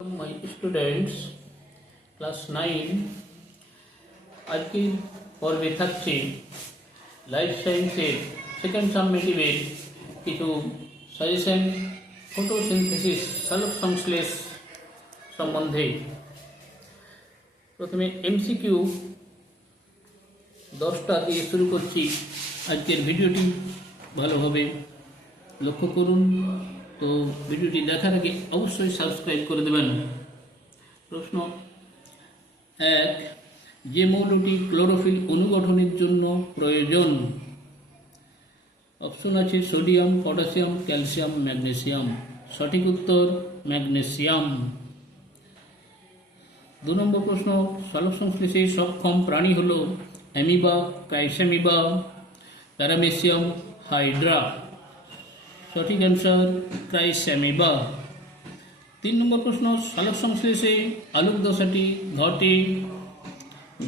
My students, class 9 আজকে পর্বে থাকছে লাইফ সায়েন্সের সেকেন্ড সাবমেটিভের কিছু সাজেশন ফটোসিনথেসিস সালোকসংশ্লেষ সম্বন্ধে। প্রথমে এমসিকিউ 10টা দিয়ে শুরু করছি। আজকের ভিডিওটি ভালোভাবে লক্ষ্য করুন। তো ভিডিওটি দেখার আগে অবশ্যই সাবস্ক্রাইব করে দেবেন। প্রশ্ন 1, যে মৌলটি ক্লোরোফিল অনুগঠনের জন্য প্রয়োজন? অপশন আছে সোডিয়াম, পটাশিয়াম, ক্যালসিয়াম, ম্যাগনেসিয়াম। সঠিক উত্তর ম্যাগনেসিয়াম। 2 নম্বর প্রশ্ন, সালোকসংশ্লেষে সক্ষম প্রাণী হল অ্যামিবা, ক্রাইসঅ্যামিবা, প্যারামেসিয়াম, হাইড্রা। সঠিক অ্যান্সার ক্রাইসঅ্যামিবা। 3 নম্বর প্রশ্ন, সালোকসংশ্লেষে আলোক দশাটি ঘটে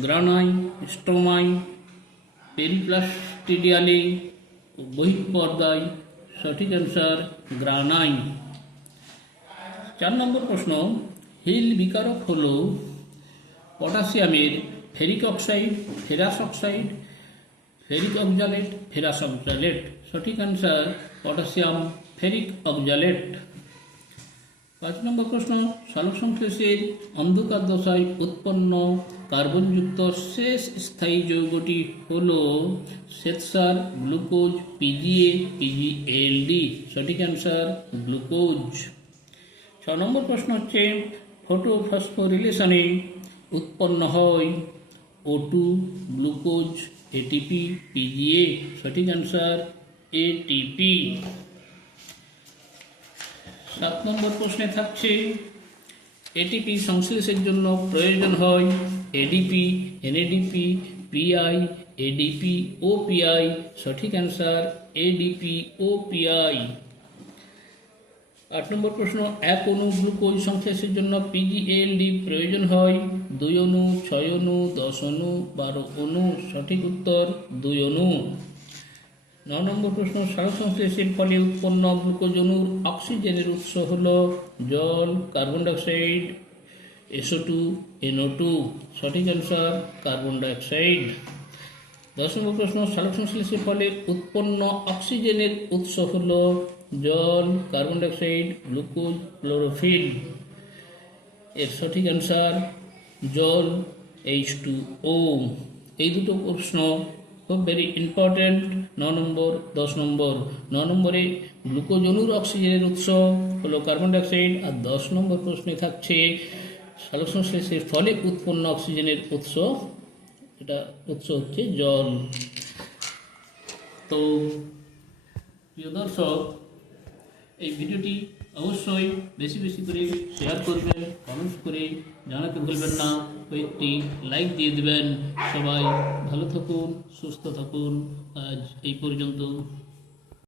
গ্রানাই, স্ট্রোমাই, পেরিপ্লাস্টিডিয়ালে, বহিঃপর্দায়। সঠিক অ্যান্সার গ্রানাই। 4 নম্বর প্রশ্ন, হিল বিকারক হল পটাশিয়ামের ferric oxide, ferrous oxide, ferric oxalate, ferrous oxalate. সঠিক অ্যান্সার পটাশিয়াম ফেরিক অক্সালেট। 5 নম্বর প্রশ্ন, সালোকসংশ্লেষের অন্ধকার দশায় উৎপন্ন কার্বনযুক্ত শেষ স্থায়ী যৌগটি হল শ্বেতসার, গ্লুকোজ, পিজিএ, পিজিএলডি। সঠিক অ্যান্সার গ্লুকোজ। 6 নম্বর প্রশ্ন হচ্ছে ফটোফসফোরিলেশনে উৎপন্ন হয় O2, গ্লুকোজ, এটিপি, পিজিএ। সঠিক অ্যান্সার এটিপি। 7 নম্বর প্রশ্নে থাকছে এটিপি সংশ্লেষের জন্য প্রয়োজন হয় এডিপি, এনএডিপি, পিআই, এডিপি, ওপিআই। সঠিক অ্যান্সার এডিপি, ওপিআই। 8 নম্বর প্রশ্ন, এক অণু গ্লুকোজ সংশ্লেষের জন্য পিজিএলডি প্রয়োজন হয় 2 অণু, 6 অণু, 10 অণু, 12 অণু। সঠিক উত্তর 2 অণু। 9 নম্বর প্রশ্ন, সালোকসংশ্লেষের ফলে উৎপন্ন গ্লুকোজ অণুর অক্সিজেনের উৎস হল জল, কার্বন ডাইঅক্সাইড, SO2, NO2। সঠিক অ্যান্সার কার্বন ডাইঅক্সাইড। 10 নম্বর প্রশ্ন, সালোকসংশ্লেষের ফলে উৎপন্ন অক্সিজেনের উৎস হল জল, কার্বন ডাইঅক্সাইড, গ্লুকোজ, ক্লোরোফিল। এর সঠিক অ্যান্সার জল, H2O। এই দুটো প্রশ্ন খুব ভেরি ইম্পর্টেন্ট। 9 নম্বর, 10 নম্বর। 9 নম্বরে গ্লুকোজ অণুর অক্সিজেনের উৎস হলো কার্বন ডাইঅক্সাইড, আর 10 নম্বর প্রশ্নে থাকছে সালোকসংশ্লেষের ফলে উৎপন্ন অক্সিজেনের উৎস, এটা উৎস হচ্ছে জল। তো প্রিয় দর্শক, এই ভিডিওটি অবশ্যই বেশি বেশি করে শেয়ার করবেন, কমেন্টস করে জানাতে ভুলবেন না, কয়েকটি লাইক দিয়ে দেবেন। সবাই ভালো থাকুন, সুস্থ থাকুন। আজ এই পর্যন্ত।